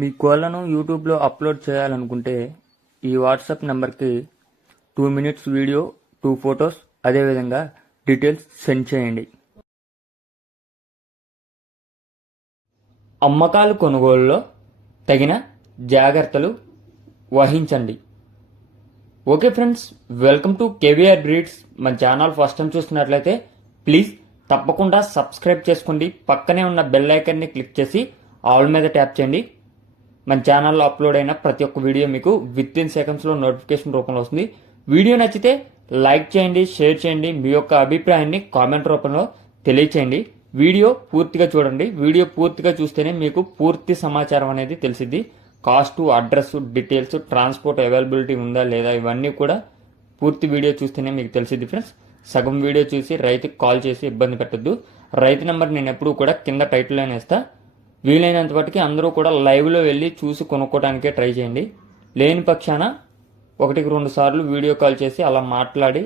మీ కోళ్లను యూట్యూబ్లో అప్లోడ్ చేయాలనుకుంటే ఈ వాట్సాప్ నెంబర్కి 2 minutes వీడియో, 2 photos, అదేవిధంగా డీటెయిల్స్ సెండ్ చేయండి. అమ్మకాలు కొనుగోలులో తగిన జాగ్రత్తలు వహించండి. Okay friends, welcome to KVR breeds. మన ఛానల్ ఫస్ట్ టైం చూస్తున్నట్లయితే ప్లీజ్ తప్పకుండా సబ్స్క్రైబ్ చేసుకోండి. పక్కనే ఉన్న బెల్ ఐకాన్ని క్లిక్ చేసి ఆల్ మీద ట్యాప్ చేయండి. మన ఛానల్లో అప్లోడ్ అయిన ప్రతి ఒక్క వీడియో మీకు వితిన్ సెకండ్స్లో నోటిఫికేషన్ రూపంలో వస్తుంది. వీడియో నచ్చితే లైక్ చేయండి, షేర్ చేయండి, మీ యొక్క అభిప్రాయాన్ని కామెంట్ రూపంలో తెలియచేయండి. వీడియో పూర్తిగా చూడండి. వీడియో పూర్తిగా చూస్తేనే మీకు పూర్తి సమాచారం అనేది తెలిసిద్ది. Cost, address, details, transport availability ఉందా లేదా, ఇవన్నీ కూడా పూర్తి వీడియో చూస్తేనే మీకు తెలిసిద్ది ఫ్రెండ్స్. సగం వీడియో చూసి రైతుకి కాల్ చేసి ఇబ్బంది పెట్టద్దు. రైతు నెంబర్ నేను ఎప్పుడూ కూడా కింద టైటిల్లోనే ఇస్తా. వీలైనంత మటుకి అందరూ కూడా లైవ్లో వెళ్ళి చూసి కొనుక్కోవడానికే ట్రై చేయండి. లేని పక్షాన 1-2 సార్లు వీడియో కాల్ చేసి అలా మాట్లాడి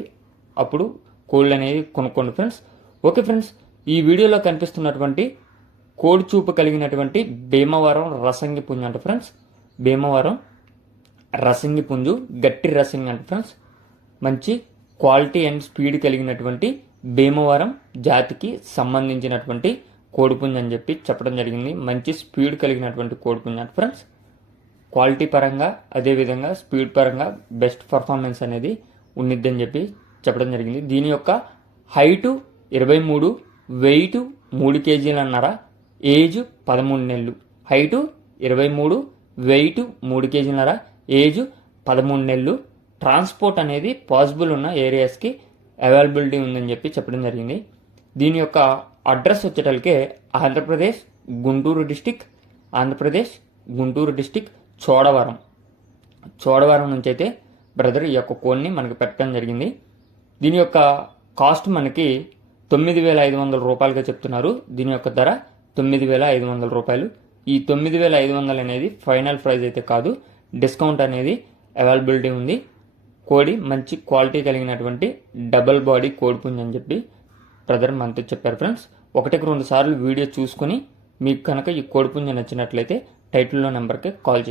అప్పుడు కోళ్ళు అనేది కొనుక్కోండి ఫ్రెండ్స్. ఓకే ఫ్రెండ్స్, ఈ వీడియోలో కనిపిస్తున్నటువంటి కోడి చూపు కలిగినటువంటి భీమవరం రసంగి పుంజు అంట ఫ్రెండ్స్. భీమవరం రసంగి పుంజు, గట్టి రసంగి అంట ఫ్రెండ్స్. మంచి క్వాలిటీ అండ్ స్పీడ్ కలిగినటువంటి భీమవరం జాతికి సంబంధించినటువంటి కోడిపుంజు అని చెప్పి చెప్పడం జరిగింది. మంచి స్పీడ్ కలిగినటువంటి కోడిపుంజు అంట ఫ్రెండ్స్. క్వాలిటీ పరంగా అదేవిధంగా స్పీడ్ పరంగా బెస్ట్ పర్ఫార్మెన్స్ అనేది ఉండిద్దని చెప్పి చెప్పడం జరిగింది. దీని యొక్క హైటు 23, వెయిట్ 3 kg, ఏజ్ 13 నెలలు. హైటు 23, వెయిట్ 3 kg, ఏజ్ 13 నెలలు. ట్రాన్స్పోర్ట్ అనేది పాసిబుల్ ఉన్న ఏరియాస్కి అవైలబిలిటీ ఉందని చెప్పి చెప్పడం జరిగింది. దీని యొక్క అడ్రస్ వచ్చేటల్కే ఆంధ్రప్రదేశ్ గుంటూరు డిస్టిక్ చోడవరం నుంచి అయితే బ్రదర్ ఈ యొక్క కోడ్ని మనకి పెట్టడం జరిగింది. దీని యొక్క కాస్ట్ మనకి 9,500 రూపాయలుగా చెప్తున్నారు. దీని యొక్క ధర 9,500 రూపాయలు. ఈ 9,500 అనేది ఫైనల్ ప్రైస్ అయితే కాదు, డిస్కౌంట్ అనేది అవైలబిలిటీ ఉంది. కోడి మంచి క్వాలిటీ కలిగినటువంటి డబల్ బాడీ కోడిపుంజు అని చెప్పి బ్రదర్ మనతో చెప్పారు ఫ్రెండ్స్. 1-2 సార్లు వీడియో చూసుకుని మీకు కనుక ఈ కోడిపుంజు నచ్చినట్లయితే టైటిల్లో నెంబర్కి కాల్ చేయండి.